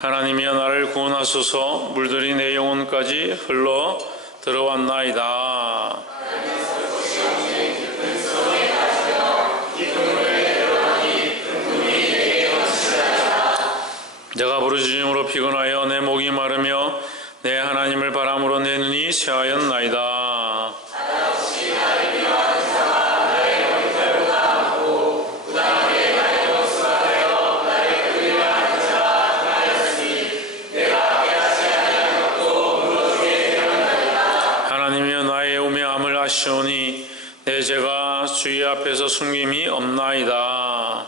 하나님이여 나를 구원하소서. 물들이 내 영혼까지 흘러 들어왔나이다. 내가 부르짖음으로 피곤하여 내 목이 마르며 내 하나님을 바람으로 내 눈이 쇠하였나이다. 하나님이여 나의 우매함을 아시오니 내 죄가 주의 앞에서 숨김이 없나이다.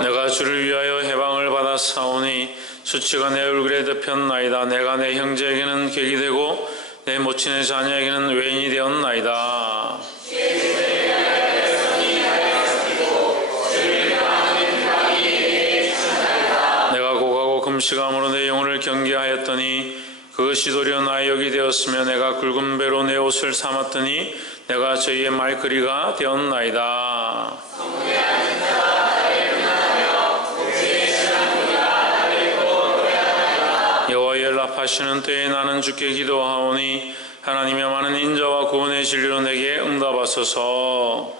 내가 주를 위하여 해방을 받았사오니 수치가 내 얼굴에 덮였나이다. 내가 내 형제에게는 객이 되고 내 모친의 자녀에게는 외인이 되었나이다. 내가 고가고 금식함으로 내 영혼을 경계하였더니 그것이 도리어 나의 역이 되었으며 내가 굵은 배로 내 옷을 삼았더니 내가 저희의 말거리가 되었나이다. 여호와의 연락하시는 때에 나는 주께 기도하오니 하나님의 많은 인자와 구원의 진리로 내게 응답하소서.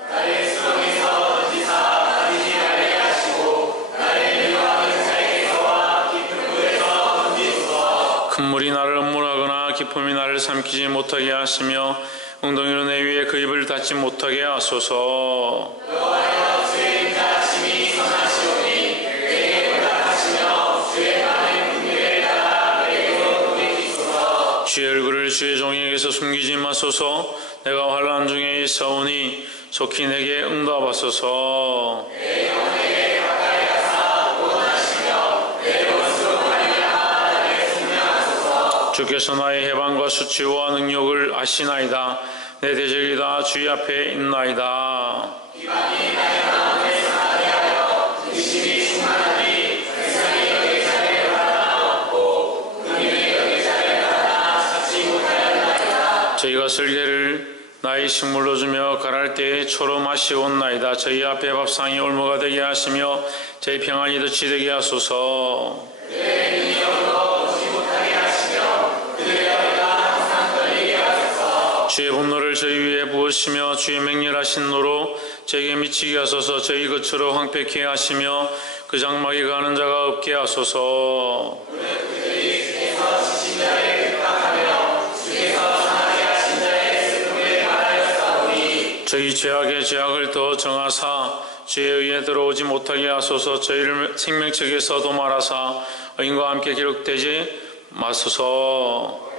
큰 물이 나를 엄물하거나 깊음이 나를 삼키지 못하게 하시며 웅덩이로 내 위에 그 입을 닫지 못하게 하소서. 주의 얼굴을 주의 종에게서 숨기지 마소서. 내가 환난 중에 있사오니 속히 내게 응답하소서. 주께서 나의 해방과 수치와 능력을 아시나이다. 내 대적이 다 주의 앞에 있나이다. 저희가 설계를 나의 식물로 주며 가랄 때에 초로 마시온나이다. 저희 앞에 밥상이 올무가 되게 하시며 저희 평안이 덫이 되게 하소서. 주의 분노를 저희 위에 부으시며 주의 맹렬하신 노로 저에게 미치게 하소서. 저희 거처로 황폐케 하시며 그 장막에 가는 자가 없게 하소서. 저희 죄악의 죄악을 더 정하사 죄에 의해 들어오지 못하게 하소서. 저희를 생명책에서 도말하사 의인과 함께 기록되지 마소서.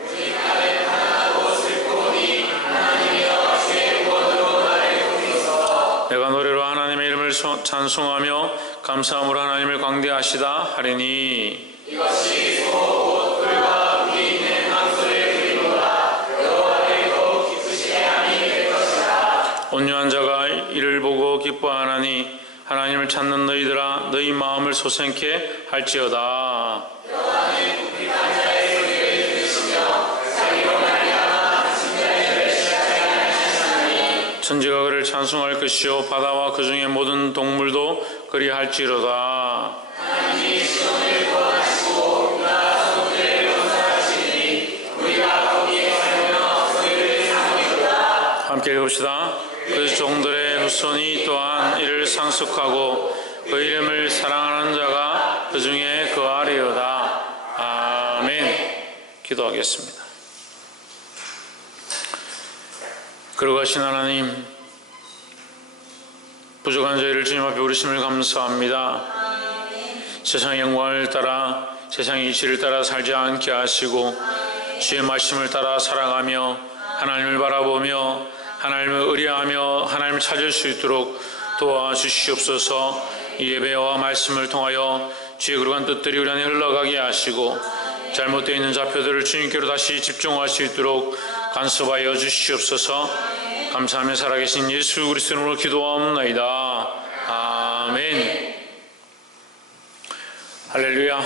내가 노래로 하나님의 이름을 찬송하며 감사함으로 하나님을 광대하시다 하리니 이것이 소 옷들과 위 있는 황소를 드리노라. 여호와를 더욱 기쁘시게 함이 될 것이다. 온유한 자가 이를 보고 기뻐하나니 하나님을 찾는 너희들아 너희 마음을 소생케 할지어다. 여호와는 궁핍한 자의 소리를 들으시며 자기로 말미암아 진자의 시작하게 하시나니 천지가 그를 찬송할 것이요 바다와 그 중에 모든 동물도 그리할지로다. 하나님이 시온을 구원하시고 유다 성들을 용서하시니 우리가 거기에 살며 저희를 사모이로다. 함께 읽읍시다. 그 종들의 후손이 또한 이를 상속하고 그 이름을 사랑하는 자가 그 중에 거하리로다. 아멘. 기도하겠습니다. 거룩하신 하나님, 부족한 저희를 주님 앞에 부르심을 감사합니다. 세상의 영광을 따라 세상의 이치를 따라 살지 않게 하시고 주의 말씀을 따라 살아가며 하나님을 바라보며 하나님을 의뢰하며 하나님을 찾을 수 있도록 도와주시옵소서. 이 예배와 말씀을 통하여 주의 거룩한 뜻들이 우리 안에 흘러가게 하시고 잘못되어 있는 좌표들을 주님께로 다시 집중할 수 있도록 간섭하여 주시옵소서. 감사하며 살아계신 예수 그리스도 이름으로 기도하옵나이다. 아멘. 할렐루야.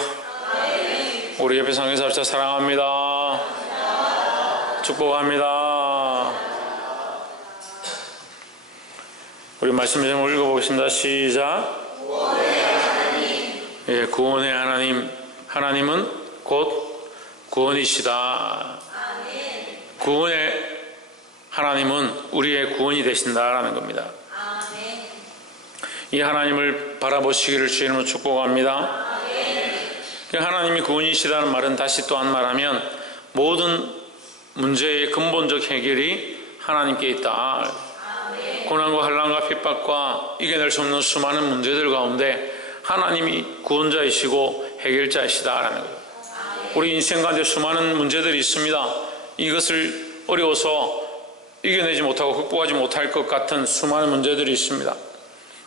우리 옆에 상에서 합시다. 사랑합니다. 축복합니다. 우리 말씀 좀 읽어보겠습니다. 시작. 예, 구원의 하나님, 하나님은 곧 구원이시다. 구원의 하나님은 우리의 구원이 되신다라는 겁니다. 이 하나님을 바라보시기를 주의 이름으로 축복합니다. 하나님이 구원이시다는 말은 다시 또 한 말하면 모든 문제의 근본적 해결이 하나님께 있다. 고난과 환난과 핍박과 이겨낼 수 없는 수많은 문제들 가운데 하나님이 구원자이시고 해결자이시다라는 거예요. 우리 인생 가운데 수많은 문제들이 있습니다. 이것을 어려워서 이겨내지 못하고 극복하지 못할 것 같은 수많은 문제들이 있습니다.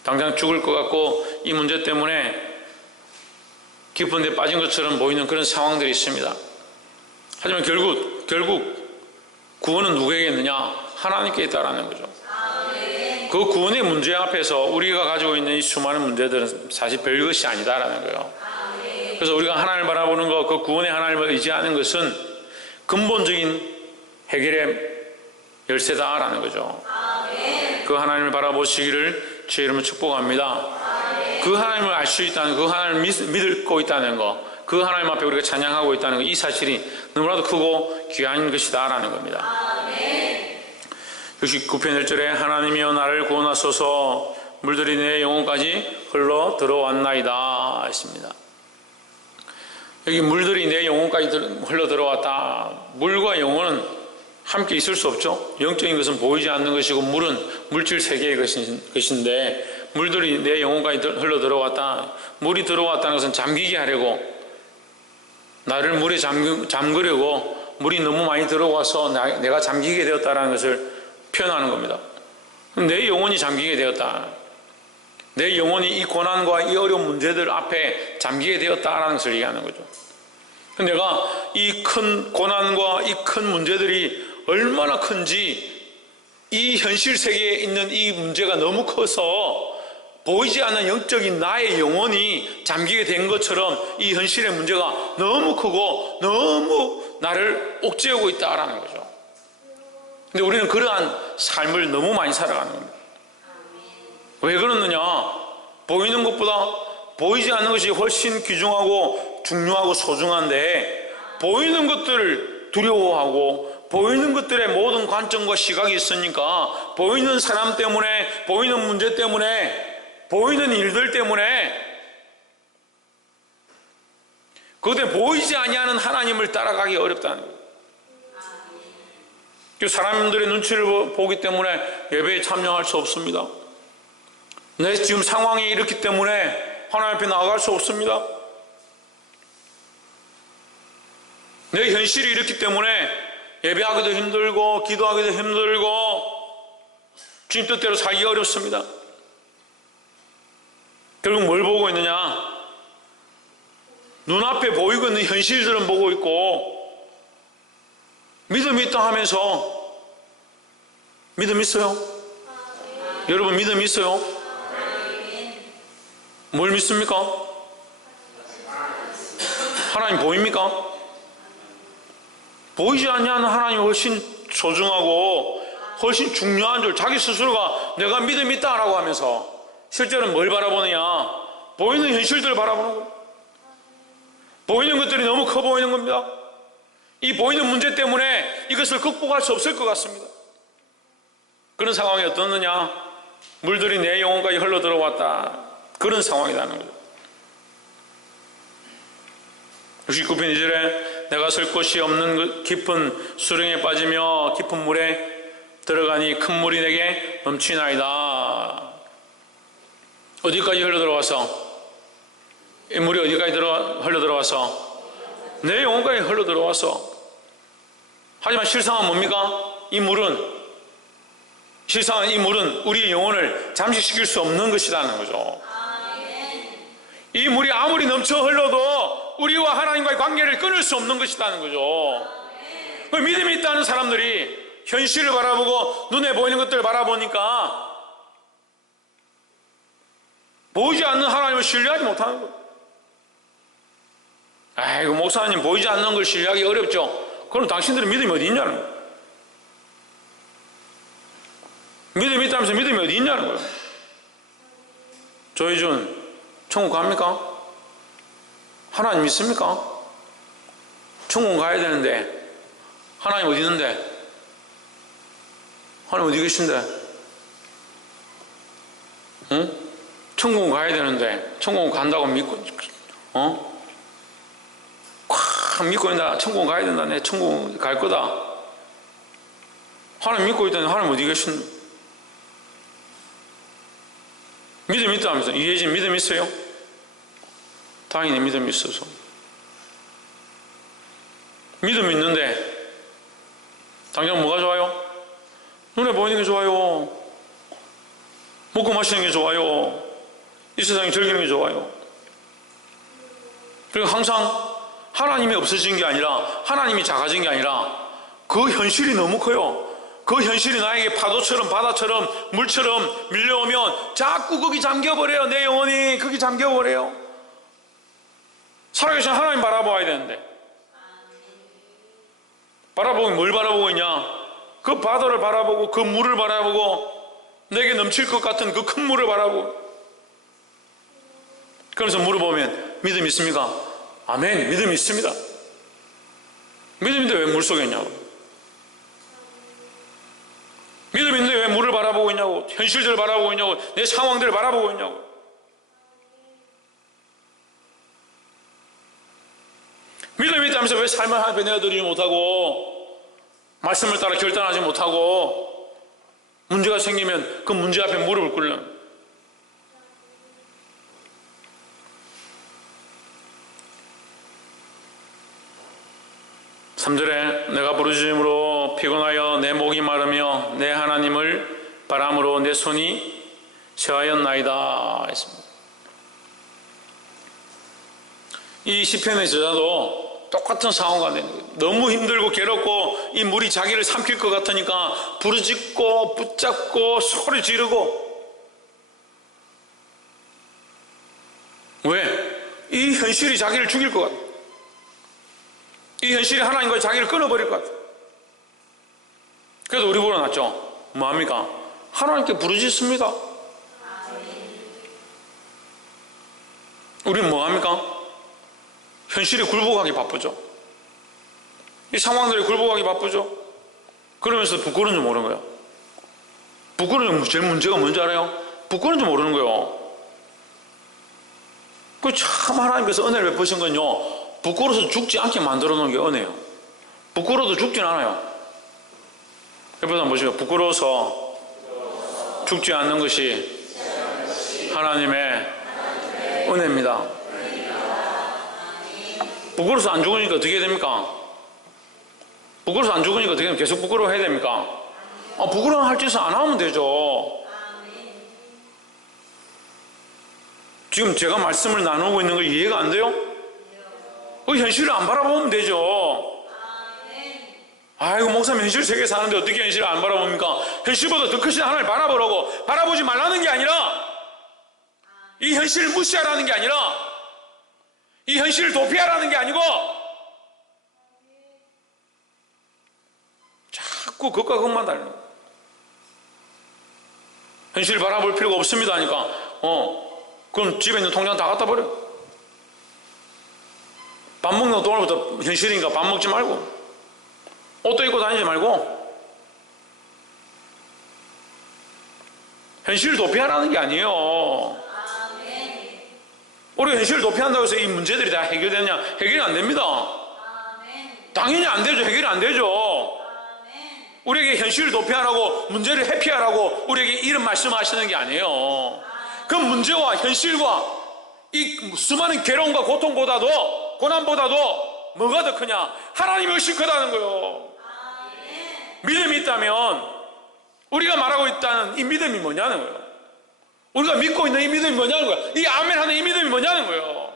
당장 죽을 것 같고 이 문제 때문에 깊은 데 빠진 것처럼 보이는 그런 상황들이 있습니다. 하지만 결국 구원은 누구에게 있느냐? 하나님께 있다라는 거죠. 그 구원의 문제 앞에서 우리가 가지고 있는 이 수많은 문제들은 사실 별것이 아니다라는 거예요. 그래서 우리가 하나님을 바라보는 것, 그 구원의 하나님을 의지하는 것은 근본적인 해결의 열쇠다라는 거죠. 그 하나님을 바라보시기를 주의 이름으로 축복합니다. 그 하나님을 알 수 있다는, 그 하나님을 믿고 있다는 것, 그 하나님 앞에 우리가 찬양하고 있다는 것, 이 사실이 너무나도 크고 귀한 것이다라는 겁니다. 69편 1절에 하나님이여 나를 구원하소서 물들이 내 영혼까지 흘러 들어왔나이다 했습니다. 여기 물들이 내 영혼까지 흘러 들어왔다. 물과 영혼은 함께 있을 수 없죠. 영적인 것은 보이지 않는 것이고 물은 물질 세계의 것인데 물들이 내 영혼까지 흘러 들어왔다. 물이 들어왔다는 것은 잠기게 하려고, 나를 물에 잠그려고 물이 너무 많이 들어와서 내가 잠기게 되었다는 것을 표현하는 겁니다. 내 영혼이 잠기게 되었다. 내 영혼이 이 고난과 이 어려운 문제들 앞에 잠기게 되었다는 것을 얘기하는 거죠. 내가 이 큰 고난과 이 큰 문제들이 얼마나 큰지, 이 현실 세계에 있는 이 문제가 너무 커서 보이지 않는 영적인 나의 영혼이 잠기게 된 것처럼 이 현실의 문제가 너무 크고 너무 나를 옥죄고 있다라는 거죠. 근데 우리는 그러한 삶을 너무 많이 살아가는 겁니다. 왜 그러느냐? 보이는 것보다 보이지 않는 것이 훨씬 귀중하고 중요하고 소중한데, 보이는 것들을 두려워하고 보이는 것들의 모든 관점과 시각이 있으니까 보이는 사람 때문에, 보이는 문제 때문에, 보이는 일들 때문에 그때 보이지 아니하는 하나님을 따라가기 어렵다는 거예요. 사람들의 눈치를 보기 때문에 예배에 참여할 수 없습니다. 내 지금 상황이 이렇기 때문에 하나님 앞에 나아갈 수 없습니다. 내 현실이 이렇기 때문에 예배하기도 힘들고 기도하기도 힘들고 주님 뜻대로 살기가 어렵습니다. 결국 뭘 보고 있느냐? 눈앞에 보이고 있는 현실들은 보고 있고, 믿음이 있다 하면서, 믿음 있어요? 여러분 믿음 있어요? 뭘 믿습니까? 하나님 보입니까? 보이지 않냐는 하나님이 훨씬 소중하고 훨씬 중요한 줄, 자기 스스로가 내가 믿음 있다 라고 하면서 실제로는 뭘 바라보느냐? 보이는 현실들을 바라보는 거예요. 보이는 것들이 너무 커 보이는 겁니다. 이 보이는 문제 때문에 이것을 극복할 수 없을 것 같습니다. 그런 상황이 어떻느냐? 물들이 내 영혼까지 흘러 들어왔다. 그런 상황이라는 거죠. 69편 2절에 내가 설 곳이 없는 깊은 수렁에 빠지며 깊은 물에 들어가니 큰 물이 내게 넘치나이다. 어디까지 흘러 들어와서? 이 물이 어디까지 흘러 들어와서? 내 영혼까지 흘러 들어와서. 하지만 실상은 뭡니까? 실상은 이 물은 우리의 영혼을 잠식시킬 수 없는 것이라는 거죠. 이 물이 아무리 넘쳐 흘러도 우리와 하나님과의 관계를 끊을 수 없는 것이라는 거죠. 믿음이 있다는 사람들이 현실을 바라보고 눈에 보이는 것들을 바라보니까 보이지 않는 하나님을 신뢰하지 못하는 거예요. 아이고 목사님 보이지 않는 걸 신뢰하기 어렵죠. 그럼 당신들은 믿음이 어디 있냐는 거예요. 믿음이 있다면서 믿음이 어디 있냐는 거예요. 조희준 천국 갑니까? 하나님 믿습니까? 천국 가야 되는데 하나님 어디 있는데? 하나님 어디 계신데? 응? 천국 가야 되는데 천국 간다고 믿고 꽉 믿고 있다. 천국 가야 된다. 내 천국 갈 거다. 하나님 믿고 있다는데 하나님 어디 계신데? 믿음 있다면서. 이해진 믿음 있어요? 다행히 믿음 있어서. 믿음 있는데 당장 뭐가 좋아요? 눈에 보이는 게 좋아요. 먹고 마시는 게 좋아요. 이 세상에 즐기는 게 좋아요. 그리고 항상 하나님이 없어진 게 아니라 하나님이 작아진 게 아니라 그 현실이 너무 커요. 그 현실이 나에게 파도처럼 바다처럼 물처럼 밀려오면 자꾸 거기 잠겨버려요. 내 영혼이 거기 잠겨버려요. 살아계신 하나님 바라봐야 되는데 바라보고 뭘 바라보고 있냐? 그 바다를 바라보고 그 물을 바라보고 내게 넘칠 것 같은 그 큰 물을 바라보고. 그래서 물어보면 믿음 있습니까? 아멘. 믿음 있습니다. 믿음인데 왜 물속에 있냐고. 믿음인데 왜 물을 바라보고 있냐고. 현실들을 바라보고 있냐고. 내 상황들을 바라보고 있냐고. 믿음이 있다면서 왜 삶을 하나님께 내어드리지 못하고 말씀을 따라 결단하지 못하고 문제가 생기면 그 문제 앞에 무릎을 꿇는. 3절에 내가 부르짖음으로 피곤하여 내 목이 마르며 내 하나님을 바람으로 내 손이 쇠하였나이다 했습니다. 이 시편의 저자도 똑같은 상황가 되는 거예요. 너무 힘들고 괴롭고 이 물이 자기를 삼킬 것 같으니까 부르짖고 붙잡고 소리 지르고. 왜? 이 현실이 자기를 죽일 것 같아. 이 현실이 하나님과 자기를 끊어버릴 것 같아. 그래서 우리 보러 났죠. 뭐합니까? 하나님께 부르짖습니다. 우리는 뭐합니까? 현실에 굴복하기 바쁘죠. 이 상황들에 굴복하기 바쁘죠. 그러면서 부끄러운 줄 모르는 거예요. 부끄러운 제일 문제가 뭔지 알아요? 부끄러운 줄 모르는 거예요. 그 참 하나님께서 은혜를 베푸신 건요, 부끄러워서 죽지 않게 만들어 놓은 게 은혜예요. 부끄러워도 죽진 않아요. 옆에서 한번 보시죠. 부끄러워서 죽지 않는 것이 하나님의 은혜입니다. 부끄러워서 안 죽으니까 어떻게 해야 됩니까? 부끄러워서 안 죽으니까 어떻게 계속 부끄러워해야 됩니까? 부끄러워할 짓을 안 하면 되죠. 지금 제가 말씀을 나누고 있는 거 이해가 안 돼요? 그 현실을 안 바라보면 되죠. 아이고 목사님 현실 세계에 사는데 어떻게 현실을 안 바라봅니까? 현실보다 더 크신 하나님을 바라보라고. 바라보지 말라는 게 아니라 이 현실을 무시하라는 게 아니라 이 현실을 도피하라는 게 아니고 자꾸 그것과 그것만 달려. 현실을 바라볼 필요가 없습니다 하니까 그럼 집에 있는 통장 다 갖다 버려. 밥 먹는 것도 오늘부터 현실이니까 밥 먹지 말고 옷도 입고 다니지 말고. 현실을 도피하라는 게 아니에요. 우리가 현실을 도피한다고 해서 이 문제들이 다 해결되느냐? 해결이 안 됩니다. 당연히 안 되죠. 해결이 안 되죠. 우리에게 현실을 도피하라고 문제를 회피하라고 우리에게 이런 말씀하시는 게 아니에요. 그 문제와 현실과 이 수많은 괴로움과 고통보다도 고난보다도 뭐가 더 크냐? 하나님이 훨씬 크다는 거예요. 믿음이 있다면 우리가 말하고 있다는 이 믿음이 뭐냐는 거예요. 우리가 믿고 있는 이 믿음이 뭐냐는 거예요. 이 아멘 하는 이 믿음이 뭐냐는 거예요.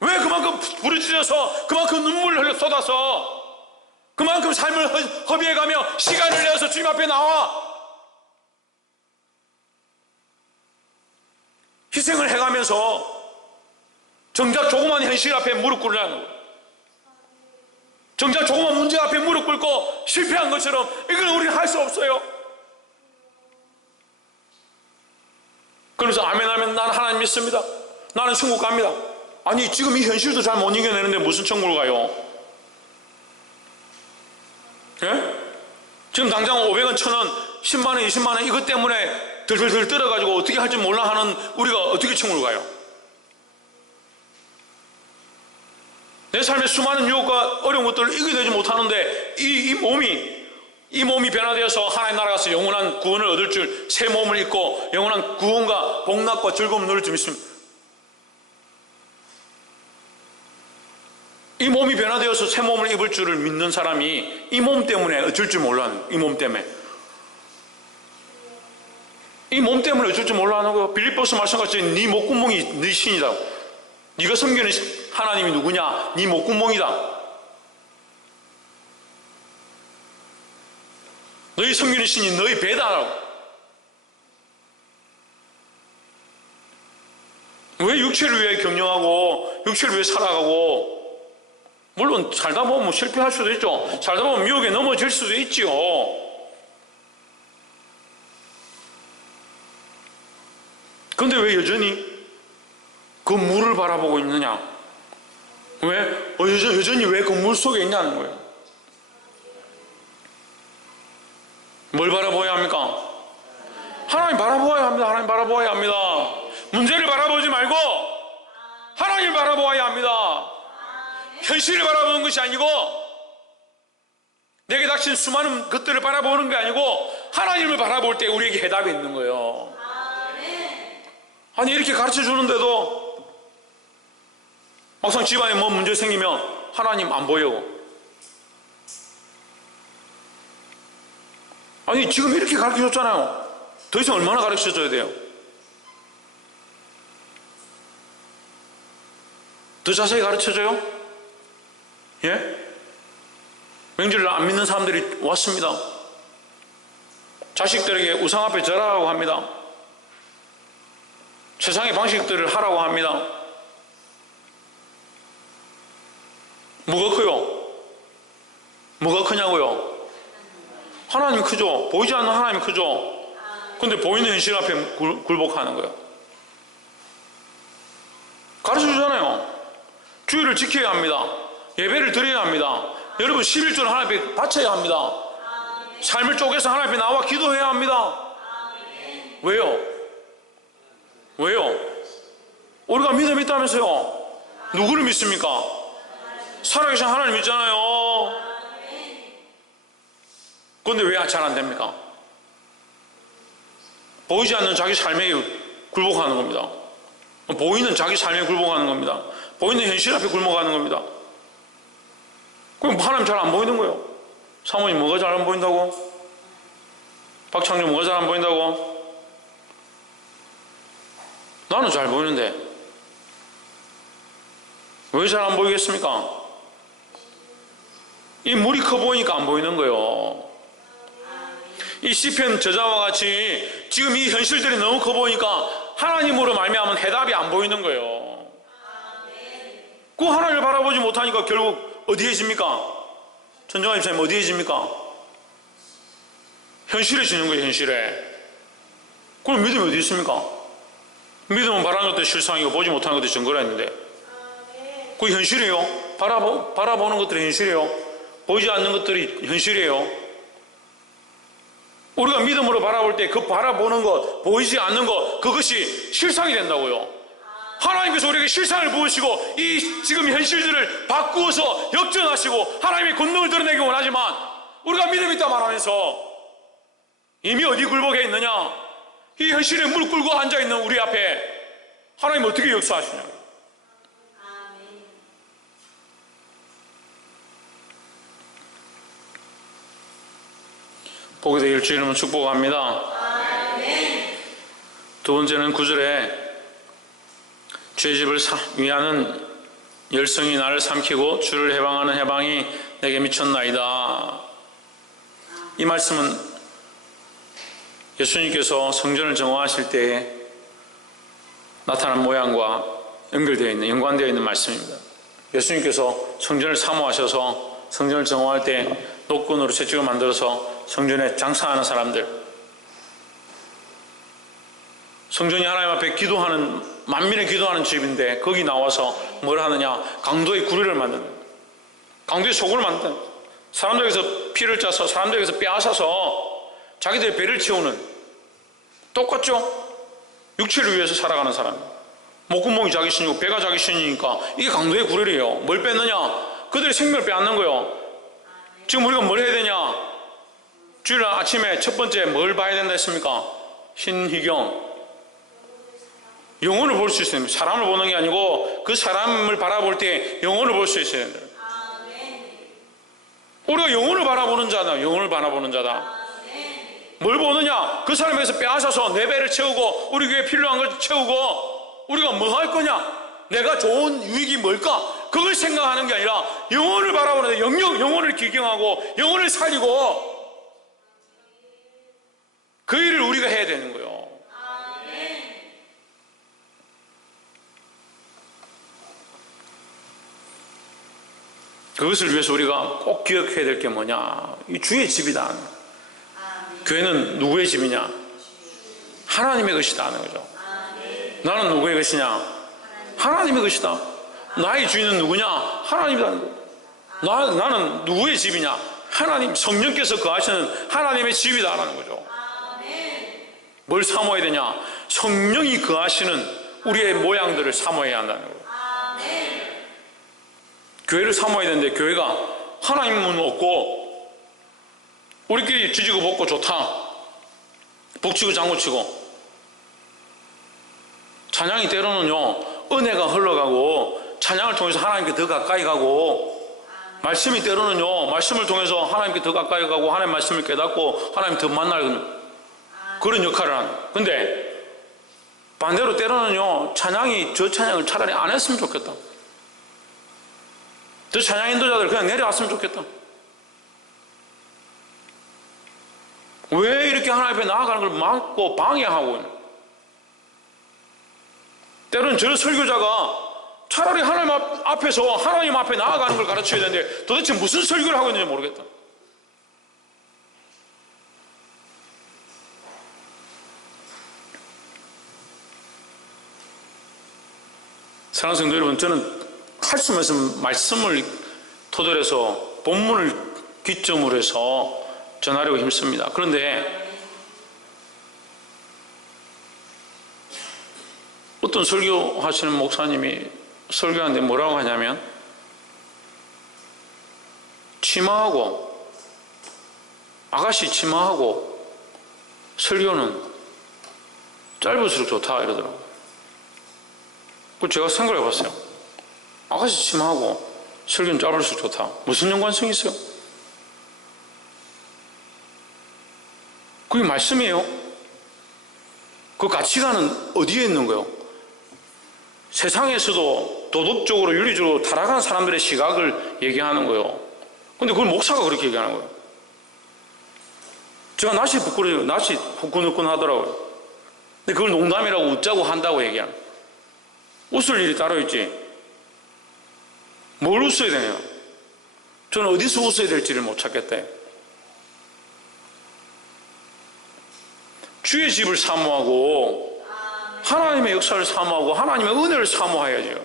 왜 그만큼 부르짖어서 그만큼 눈물을 쏟아서 그만큼 삶을 허비해가며 시간을 내어서 주님 앞에 나와 희생을 해가면서 정작 조그만 현실 앞에 무릎 꿇으라는 거예요. 정작 조그만 문제 앞에 무릎 꿇고 실패한 것처럼 이걸 우리는 할 수 없어요. 그러면서 아멘 하면 나는 하나님 믿습니다. 나는 천국 갑니다. 아니 지금 이 현실도 잘 못 이겨내는데 무슨 천국을 가요? 예? 지금 당장 500원, 1000원, 10만원, 20만원 이것 때문에 들들들 떨어가지고 어떻게 할지 몰라 하는 우리가 어떻게 천국을 가요? 내 삶의 수많은 유혹과 어려운 것들을 이겨내지 못하는데 이 몸이 변화되어서 하나님 나라 가서 영원한 구원을 얻을 줄 새 몸을 입고 영원한 구원과 복락과 즐거움을 누릴 줄 믿습니다. 이 몸이 변화되어서 새 몸을 입을 줄을 믿는 사람이 이 몸 때문에 어쩔 줄 몰라요. 이 몸 때문에. 이 몸 때문에 어쩔 줄 몰라 하는 거예요. 빌립보서 말씀같이 네 목구멍이 네 신이다. 네가 섬기는 하나님이 누구냐? 네 목구멍이다. 너희 섬기는 신이 너희 배다라고. 왜 육체를 위해 경영하고 육체를 위해 살아가고, 물론 살다 보면 실패할 수도 있죠. 살다 보면 미혹에 넘어질 수도 있지요. 그런데 왜 여전히 그 물을 바라보고 있느냐? 왜? 여전히 왜 그 물 속에 있냐는 거예요. 뭘 바라보아야 합니까? 하나님 바라보아야 합니다. 하나님 바라보아야 합니다. 문제를 바라보지 말고 하나님을 바라보아야 합니다. 현실을 바라보는 것이 아니고 내게 닥친 수많은 것들을 바라보는 게 아니고 하나님을 바라볼 때 우리에게 해답이 있는 거예요. 아니 이렇게 가르쳐 주는데도 막상 집안에 뭐 문제 생기면 하나님 안 보여. 아니 지금 이렇게 가르쳐 줬잖아요. 더 이상 얼마나 가르쳐 줘야 돼요? 더 자세히 가르쳐 줘요? 예? 명절을 안 믿는 사람들이 왔습니다. 자식들에게 우상 앞에 절하라고 합니다. 세상의 방식들을 하라고 합니다. 뭐가 커요? 뭐가 크냐고요? 하나님이 크죠. 보이지 않는 하나님이 크죠. 근데 보이는 현실 앞에 굴복하는 거예요. 가르쳐 주잖아요. 주의를 지켜야 합니다. 예배를 드려야 합니다. 여러분 11조를 하나님 앞에 바쳐야 합니다. 삶을 쪼개서 하나님 앞에 나와 기도해야 합니다. 왜요? 왜요? 우리가 믿음 있다면서요. 누구를 믿습니까? 살아계신 하나님 믿잖아요. 그런데 왜 잘 안 됩니까? 보이지 않는 자기 삶에 굴복하는 겁니다. 보이는 자기 삶에 굴복하는 겁니다. 보이는 현실 앞에 굴복하는 겁니다. 그럼 하나님 잘 안 보이는 거예요. 사모님 뭐가 잘 안 보인다고? 박창준 뭐가 잘 안 보인다고? 나는 잘 보이는데 왜 잘 안 보이겠습니까? 이 물이 커 보이니까 안 보이는 거예요. 이 시편 저자와 같이 지금 이 현실들이 너무 커 보이니까 하나님으로 말미암은 해답이 안 보이는 거예요. 그 하나님을 바라보지 못하니까 결국 어디에 있습니까? 천정환 집사님 어디에 있습니까? 현실에 지는 거예요. 현실에. 그럼 믿음이 어디 있습니까? 믿음은 바라는 것도 실상이고 보지 못하는 것도 증거라 했는데 그 현실이에요. 바라보는 것들이 현실이에요. 보이지 않는 것들이 현실이에요. 우리가 믿음으로 바라볼 때 그 바라보는 것, 보이지 않는 것, 그것이 실상이 된다고요. 하나님께서 우리에게 실상을 부으시고 이 지금 현실들을 바꾸어서 역전하시고 하나님의 권능을 드러내기 원하지만 우리가 믿음이 있다 말하면서 이미 어디 굴복해 있느냐? 이 현실에 무릎 꿇고 앉아있는 우리 앞에 하나님 어떻게 역사하시냐고요. 복이 되길 주 이름으로 축복합니다. 두 번째는 9절에 주의 집을 위하는 열성이 나를 삼키고 주를 해방하는 해방이 내게 미쳤나이다. 이 말씀은 예수님께서 성전을 정화하실 때에 나타난 모양과 연결되어 있는, 연관되어 있는 말씀입니다. 예수님께서 성전을 사모하셔서 성전을 정화할 때 노건으로 채찍을 만들어서 성전에 장사하는 사람들, 성전이 하나님 앞에 기도하는, 만민의 기도하는 집인데 거기 나와서 뭘 하느냐? 강도의 구리를 만드는, 강도의 속을 만드는, 사람들에게서 피를 짜서 사람들에게서 빼앗아서 자기들의 배를 채우는, 똑같죠? 육체를 위해서 살아가는 사람, 목구멍이 자기 신이고 배가 자기 신이니까 이게 강도의 구리예요. 뭘 뺏느냐? 그들의 생명을 빼앗는 거예요. 지금 우리가 뭘 해야 되냐? 주일 아침에 첫 번째 뭘 봐야 된다 했습니까? 신희경, 영혼을 볼 수 있어야 됩니다. 사람을 보는 게 아니고 그 사람을 바라볼 때 영혼을 볼 수 있어야 된다. 우리가 영혼을 바라보는 자다. 영혼을 바라보는 자다. 뭘 보느냐? 그 사람에게서 빼앗아서 내 배를 채우고 우리 교회에 필요한 걸 채우고 우리가 뭐 할 거냐? 내가 좋은 유익이 뭘까? 그걸 생각하는 게 아니라 영혼을 바라보는데 영혼을 기경하고 영혼을 살리고 그 일을 우리가 해야 되는 거예요. 그것을 위해서 우리가 꼭 기억해야 될 게 뭐냐? 이 주의 집이다. 교회는 누구의 집이냐? 하나님의 것이다 하는 거죠. 나는 누구의 것이냐? 하나님의 것이다. 나의 주인은 누구냐? 하나님이라는 거예요. 나는 누구의 집이냐? 하나님, 성령께서 거하시는 하나님의 집이다라는 거죠. 뭘 사모해야 되냐? 성령이 거하시는 우리의 모양들을 사모해야 한다는 거예요. 교회를 사모해야 되는데 교회가 하나님은 없고 우리끼리 쥐지고 먹고 좋다, 북치고 장구치고, 찬양이 때로는요 은혜가 흘러가고 찬양을 통해서 하나님께 더 가까이 가고, 말씀이 때로는요 말씀을 통해서 하나님께 더 가까이 가고 하나님 말씀을 깨닫고 하나님 더 만나는 그런 역할을 하는. 근데 반대로 때로는요 찬양이, 저 찬양을 차라리 안 했으면 좋겠다, 저 찬양 인도자들 그냥 내려왔으면 좋겠다. 왜 이렇게 하나님 앞에 나아가는 걸 막고 방해하고 있는? 때로는 저 설교자가 차라리 하나님 앞에서 하나님 앞에 나아가는 걸 가르쳐야 되는데 도대체 무슨 설교를 하고 있는지 모르겠다. 사랑하는 성도 여러분, 저는 할 수 없는 말씀을 토대로 해서 본문을 기점으로 해서 전하려고 힘씁니다. 그런데 어떤 설교하시는 목사님이 설교하는데 뭐라고 하냐면, 치마하고 아가씨 치마하고 설교는 짧을수록 좋다 이러더라고요. 그걸 제가 생각을 해봤어요. 아가씨 치마하고 설교는 짧을수록 좋다. 무슨 연관성이 있어요? 그게 말씀이에요. 그 가치관은 어디에 있는 거예요? 세상에서도 도덕적으로 윤리적으로 타락한 사람들의 시각을 얘기하는 거예요. 근데 그걸 목사가 그렇게 얘기하는 거예요. 제가 낯이 부끄러워요. 낯이 후끈후끈 하더라고요. 근데 그걸 농담이라고 웃자고 한다고 얘기하는 거예요. 웃을 일이 따로 있지. 뭘 웃어야 되냐? 저는 어디서 웃어야 될지를 못 찾겠대. 주의 집을 사모하고 하나님의 역사를 사모하고 하나님의 은혜를 사모해야죠.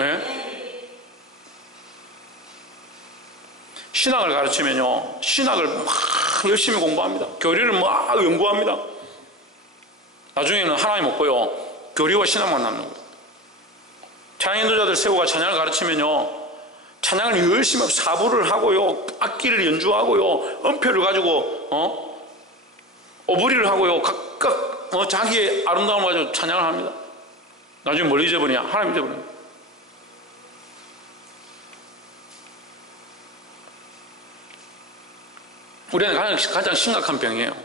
네? 신학을 가르치면요 신학을 막 열심히 공부합니다. 교리를 막 연구합니다. 나중에는 하나님 없고요 교리와 신학만 남는 거예요. 찬양 인도자들 세우가 찬양을 가르치면요 찬양을 열심히 사부를 하고요 악기를 연주하고요 음표를 가지고 오브리를 하고요 각각 자기의 아름다움을 가지고 찬양을 합니다. 나중에 뭘 잊어버리냐? 하나님 잊어버립니다. 우리는 가장 심각한 병이에요.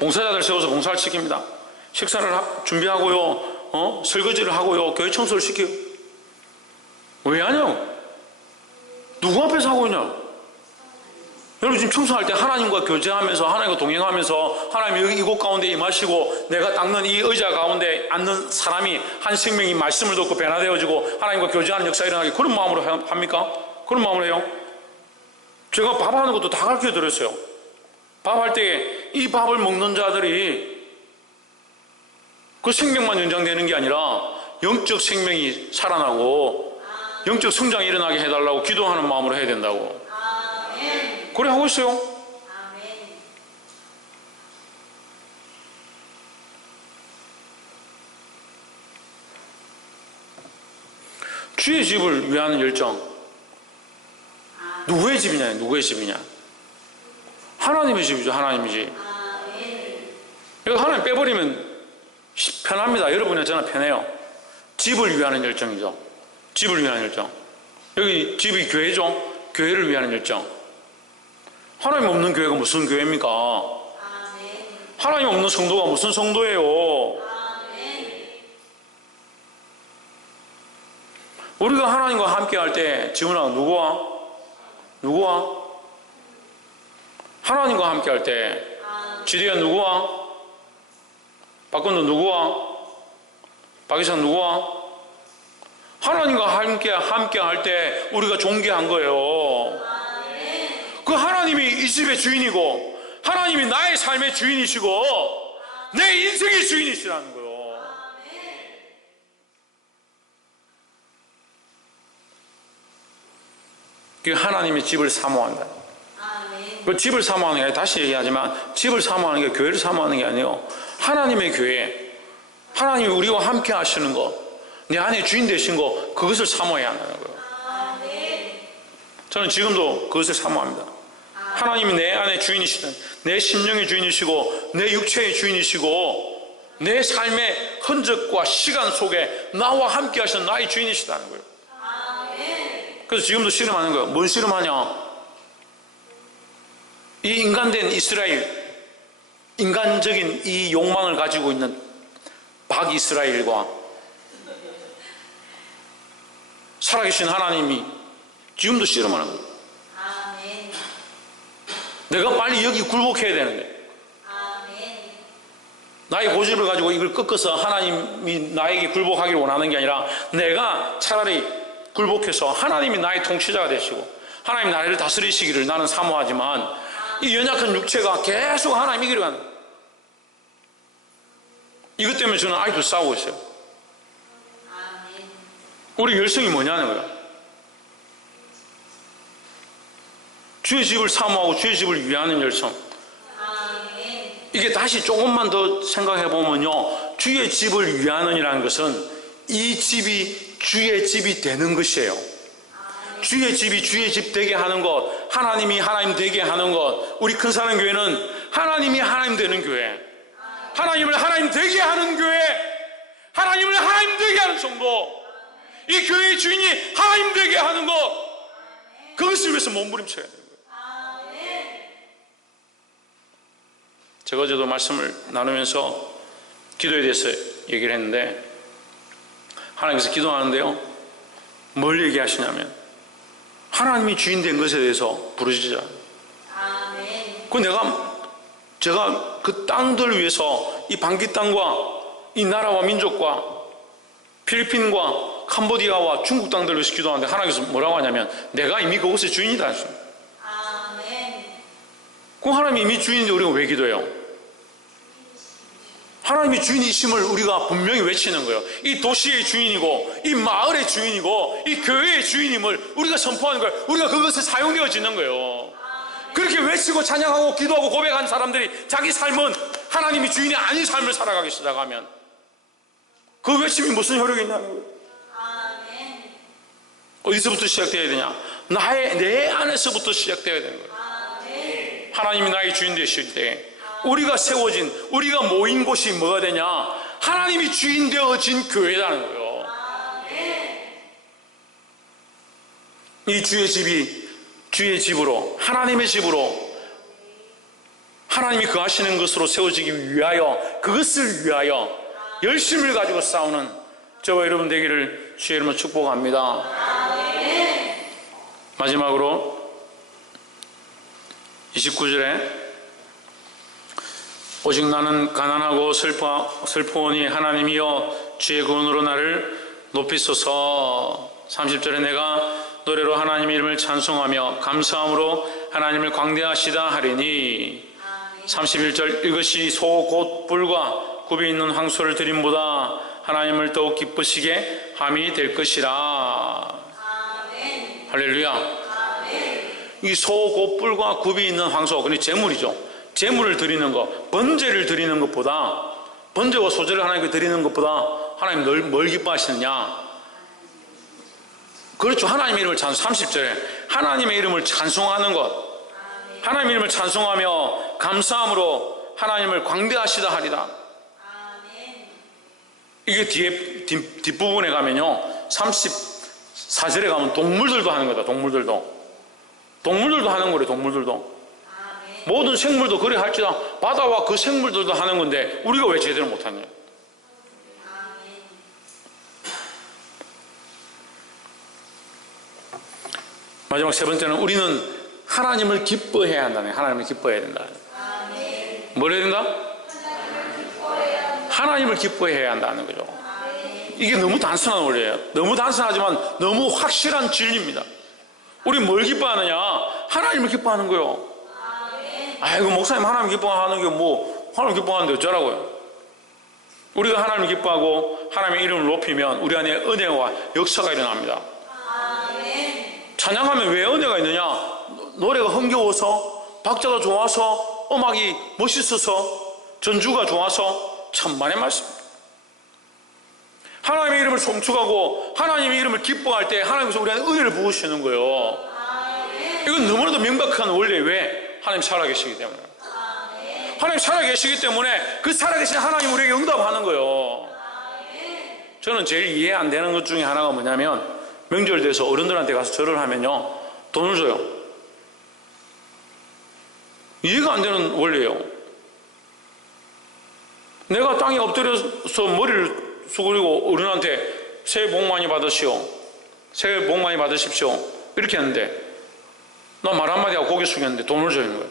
봉사자들 세워서 봉사를 시킵니다. 식사를 준비하고요 설거지를 하고요 교회 청소를 시켜요. 왜 하냐고? 누구 앞에서 하고 있냐? 여러분 지금 청소할 때 하나님과 교제하면서 하나님과 동행하면서 하나님 여기 이곳 가운데 임하시고 내가 닦는 이 의자 가운데 앉는 사람이 한 생명이 말씀을 듣고 변화되어지고 하나님과 교제하는 역사가 일어나게 그런 마음으로 합니까? 그런 마음으로 해요? 제가 밥하는 것도 다 가르쳐 드렸어요. 밥할 때 이 밥을 먹는 자들이 그 생명만 연장되는 게 아니라 영적 생명이 살아나고 영적 성장이 일어나게 해달라고 기도하는 마음으로 해야 된다고. 그래 하고 있어요. 주의 집을 위하는 열정. 누구의 집이냐? 누구의 집이냐? 하나님의 집이죠. 하나님의 집. 이거 하나님 빼버리면 편합니다. 여러분이나 저나 편해요. 집을 위하는 열정이죠. 집을 위하는 열정. 여기 집이 교회죠. 교회를 위하는 열정. 하나님 없는 교회가 무슨 교회입니까? 하나님 없는 성도가 무슨 성도예요? 우리가 하나님과 함께 할 때 지훈아 누구와? 하나님과 함께 할 때 지대야 누구와? 박건도 누구와? 박이상 누구와? 하나님과 함께 할 때 우리가 존귀한 거예요. 그 하나님이 이 집의 주인이고 하나님이 나의 삶의 주인이시고 내 인생의 주인이시라는 거예요. 그 하나님의 집을 사모한다. 그 집을 사모하는 게 아니라 다시 얘기하지만 집을 사모하는 게 교회를 사모하는 게 아니에요. 하나님의 교회, 하나님이 우리와 함께 하시는 것, 내 안에 주인 되신 것, 그것을 사모해야 한다는 거예요. 저는 지금도 그것을 사모합니다. 하나님이 내 안에 주인이시든 내 심령의 주인이시고 내 육체의 주인이시고 내 삶의 흔적과 시간 속에 나와 함께 하시는 나의 주인이시다는 거예요. 그래서 지금도 씨름하는 거예요. 뭔 씨름하냐? 이 인간된 이스라엘, 인간적인 이 욕망을 가지고 있는 박이스라엘과 살아계신 하나님이 지금도 씨름하는 거예요. 내가 빨리 여기 굴복해야 되는데 나의 고집을 가지고 이걸 꺾어서 하나님이 나에게 굴복하기를 원하는 게 아니라 내가 차라리 굴복해서 하나님이 나의 통치자가 되시고 하나님 나를 다스리시기를 나는 사모하지만 이 연약한 육체가 계속 하나님 이기려 하는 거예요. 이것 때문에 저는 아직도 싸우고 있어요. 우리 열성이 뭐냐는 거예요. 주의 집을 사모하고 주의 집을 위하는 열성. 이게 다시 조금만 더 생각해 보면요, 주의 집을 위하는이라는 것은 이 집이 주의 집이 되는 것이에요. 주의 집이 주의 집 되게 하는 것, 하나님이 하나님 되게 하는 것. 우리 큰사랑 교회는 하나님이 하나님 되는 교회, 하나님을 하나님 되게 하는 교회, 하나님을 하나님 되게 하는 성도, 이 교회의 주인이 하나님 되게 하는 것, 그것을 위해서 몸부림쳐야 돼요. 제가 어제도 말씀을 나누면서 기도에 대해서 얘기를 했는데, 하나님께서 기도하는데요, 뭘 얘기하시냐면 하나님이 주인 된 것에 대해서 부르짖자. 제가 그 땅들 위해서 이 반기 땅과 이 나라와 민족과 필리핀과 캄보디아와 중국 땅들 위해서 기도하는데 하나님께서 뭐라고 하냐면 내가 이미 그곳의 주인이다 하십니다. 그 하나님이 이미 주인인데 우리가 왜 기도해요? 하나님이 주인이심을 우리가 분명히 외치는 거예요. 이 도시의 주인이고 이 마을의 주인이고 이 교회의 주인임을 우리가 선포하는 거예요. 우리가 그것에 사용되어지는 거예요. 그렇게 외치고 찬양하고 기도하고 고백한 사람들이 자기 삶은 하나님이 주인이 아닌 삶을 살아가기 시작하면 그 외침이 무슨 효력이 있냐는 거예요. 어디서부터 시작되어야 되냐? 내 안에서부터 시작되어야 되는 거예요. 하나님이 나의 주인 되실 때 우리가 세워진, 우리가 모인 곳이 뭐가 되냐? 하나님이 주인 되어진 교회라는 거예요. 이 주의 집이 주의 집으로, 하나님의 집으로 하나님이 거하시는 것으로 세워지기 위하여, 그것을 위하여 열심을 가지고 싸우는 저와 여러분 되기를 주의 이름으로 축복합니다. 마지막으로 29절에 오직 나는 가난하고 슬퍼오니 하나님이여 주의 구원으로 나를 높이소서. 30절에 내가 노래로 하나님 이름을 찬송하며 감사함으로 하나님을 광대하시다 하리니. 31절 이것이 소 곧 뿔과 굽이 있는 황소를 드림보다 하나님을 더욱 기쁘시게 함이 될 것이라. 아멘. 할렐루야. 아멘. 이 소 곧 뿔과 굽이 있는 황소, 그게 제물이죠. 제물을 드리는 것, 번제를 드리는 것보다, 번제와 소제를 하나님께 드리는 것보다 하나님 뭘 기뻐하시느냐? 그렇죠. 하나님의 이름을 30절에 하나님의 이름을 찬송하는 것, 하나님의 이름을 찬송하며 감사함으로 하나님을 광대하시다 하리라. 이게 뒷부분에 가면요, 34절에 가면 동물들도 하는 거다. 동물들도 하는 거래. 동물들도 모든 생물도 그래 할지라 바다와 그 생물들도 하는 건데 우리가 왜 제대로 못하냐? 마지막 세 번째는 우리는 하나님을 기뻐해야 한다네. 하나님을 기뻐해야 된다. 뭘 해야 된다? 하나님을 기뻐해야 한다는 거죠. 이게 너무 단순한 원리예요. 너무 단순하지만 너무 확실한 진리입니다. 우리 뭘 기뻐하느냐? 하나님을 기뻐하는 거요. 아이고 목사님 하나님 기뻐하는 게 뭐 하나님 기뻐하는데 어쩌라고요? 우리가 하나님을 기뻐하고 하나님의 이름을 높이면 우리 안에 은혜와 역사가 일어납니다. 찬양하면 왜 은혜가 있느냐? 노래가 흥겨워서, 박자가 좋아서, 음악이 멋있어서, 전주가 좋아서, 천만의 말씀입니다. 하나님의 이름을 송축하고 하나님의 이름을 기뻐할 때 하나님께서 우리 안에 은혜를 부으시는 거예요. 이건 너무나도 명백한 원리예요. 왜? 하나님 살아계시기 때문에. 하나님 살아계시기 때문에 그 살아계신 하나님 우리에게 응답하는 거예요. 저는 제일 이해 안 되는 것 중에 하나가 뭐냐면 명절 돼서 어른들한테 가서 절을 하면요 돈을 줘요. 이해가 안 되는 원리예요. 내가 땅에 엎드려서 머리를 숙이고 어른한테 새해 복 많이 받으시오, 새해 복 많이 받으십시오 이렇게 했는데 나 말 한마디 하고 고개 숙였는데 돈을 줘야 하는 거예요.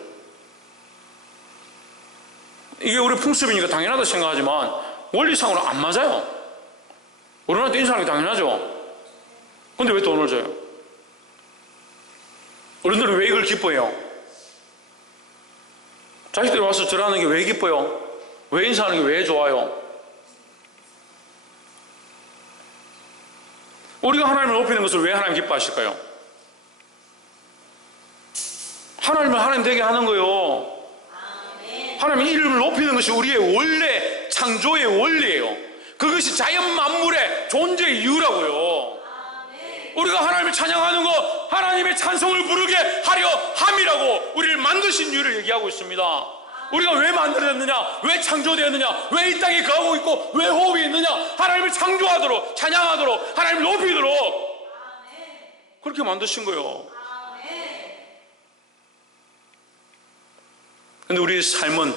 이게 우리 풍습이니까 당연하다 생각하지만 원리상으로 안 맞아요. 어른한테 인사하는 게 당연하죠. 근데 왜 돈을 줘요? 어른들은 왜 이걸 기뻐해요? 자식들이 와서 절하는 게 왜 기뻐요? 왜 인사하는 게 왜 좋아요? 우리가 하나님을 높이는 것을 왜 하나님 기뻐하실까요? 하나님을 하나님 되게 하는 거예요. 하나님의 이름을 높이는 것이 우리의 원래 창조의 원리예요. 그것이 자연 만물의 존재의 이유라고요. 우리가 하나님을 찬양하는 것, 하나님의 찬송을 부르게 하려 함이라고 우리를 만드신 이유를 얘기하고 있습니다. 우리가 왜 만들어졌느냐, 왜 창조되었느냐, 왜 이 땅에 거하고 있고 왜 호흡이 있느냐, 하나님을 창조하도록, 찬양하도록, 하나님을 높이도록 그렇게 만드신 거예요. 근데 우리의 삶은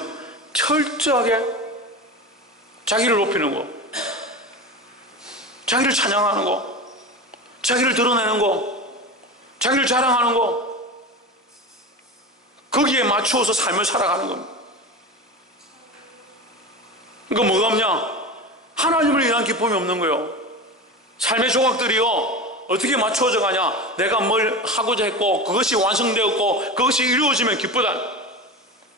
철저하게 자기를 높이는 거, 자기를 찬양하는 거, 자기를 드러내는 거, 자기를 자랑하는 거, 거기에 맞추어서 삶을 살아가는 겁니다. 그러니까 뭐가 없냐? 하나님을 위한 기쁨이 없는 거예요. 삶의 조각들이요 어떻게 맞추어져 가냐? 내가 뭘 하고자 했고 그것이 완성되었고 그것이 이루어지면 기쁘다.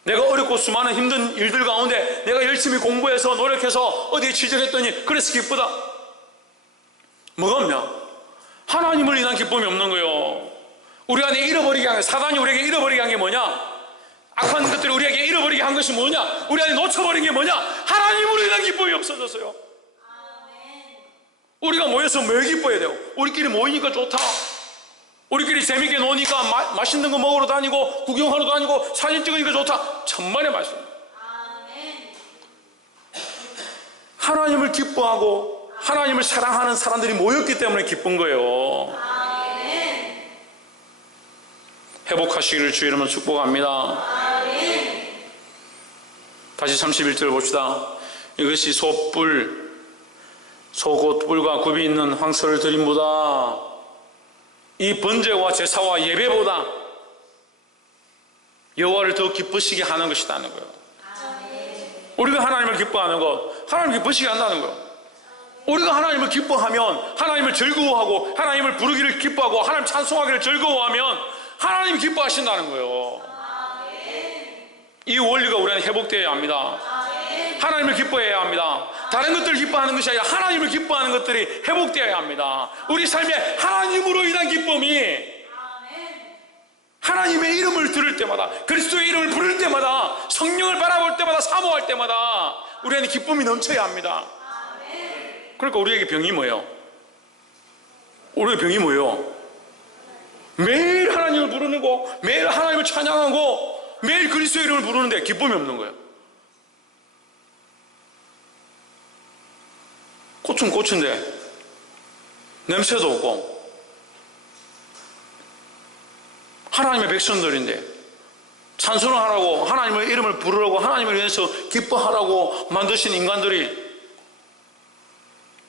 내가 어렵고 수많은 힘든 일들 가운데 내가 열심히 공부해서 노력해서 어디에 취직했더니 그래서 기쁘다. 뭐가 없냐? 하나님을 위한 기쁨이 없는 거예요. 우리 안에 잃어버리게 한 게, 사단이 우리에게 잃어버리게 한 게 뭐냐? 악한 것들이 우리에게 잃어버리게 한 것이 뭐냐? 우리 안에 놓쳐버린 게 뭐냐? 하나님으로 인한 기쁨이 없어졌어요. 우리가 모여서 왜 기뻐해야 돼요? 우리끼리 모이니까 좋다. 우리끼리 재밌게 노니까 맛있는 거 먹으러 다니고 구경하러 다니고 사진 찍으니까 좋다. 천만의 말씀. 하나님을 기뻐하고 하나님을 사랑하는 사람들이 모였기 때문에 기쁜 거예요. 회복하시기를 주의 이름으로 축복합니다. 다시 31절 봅시다. 이것이 소곧 뿔과 굽이 있는 황소를 드림보다, 이 번제와 제사와 예배보다, 여호와를 더 기쁘시게 하는 것이라는 거예요. 우리가 하나님을 기뻐하는 것, 하나님을 기쁘시게 한다는 거예요. 우리가 하나님을 기뻐하면, 하나님을 즐거워하고, 하나님을 부르기를 기뻐하고, 하나님 찬송하기를 즐거워하면 하나님이 기뻐하신다는 거예요. 이 원리가 우리는 회복되어야 합니다. 하나님을 기뻐해야 합니다. 다른 것들을 기뻐하는 것이 아니라 하나님을 기뻐하는 것들이 회복되어야 합니다. 우리 삶에 하나님으로 인한 기쁨이, 하나님의 이름을 들을 때마다, 그리스도의 이름을 부를 때마다, 성령을 바라볼 때마다, 사모할 때마다 우리에게 기쁨이 넘쳐야 합니다. 그러니까 우리에게 병이 뭐예요? 우리의 병이 뭐예요? 매일 하나님을 부르고, 매일 하나님을 찬양하고, 매일 그리스도의 이름을 부르는데 기쁨이 없는 거예요. 꽃은 꽃인데 냄새도 없고, 하나님의 백성들인데 찬송을 하라고, 하나님의 이름을 부르라고, 하나님을 위해서 기뻐하라고 만드신 인간들이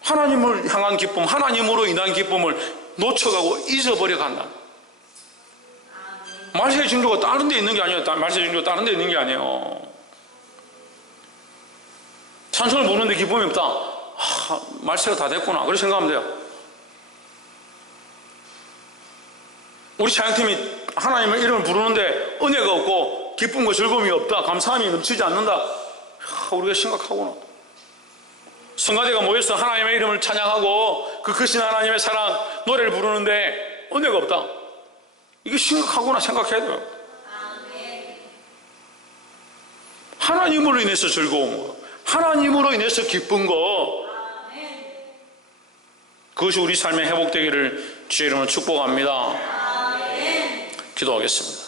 하나님을 향한 기쁨, 하나님으로 인한 기쁨을 놓쳐가고 잊어버려 간다. 말세의 징조가 다른 데 있는 게 아니에요. 말세의 징조가 다른 데 있는 게 아니에요. 찬송을 부르는데 기쁨이 없다. 말세가 다 됐구나. 그렇게 생각하면 돼요. 우리 찬양팀이 하나님의 이름을 부르는데 은혜가 없고 기쁨과 즐거움이 없다, 감사함이 넘치지 않는다, 우리가 심각하구나. 성가대가 모여서 하나님의 이름을 찬양하고 그 크신 하나님의 사랑 노래를 부르는데 은혜가 없다, 이게 심각하구나 생각해야 돼요. 하나님으로 인해서 즐거운 거, 하나님으로 인해서 기쁜 거, 그것이 우리 삶에 회복되기를 주의 이름으로 축복합니다. 기도하겠습니다.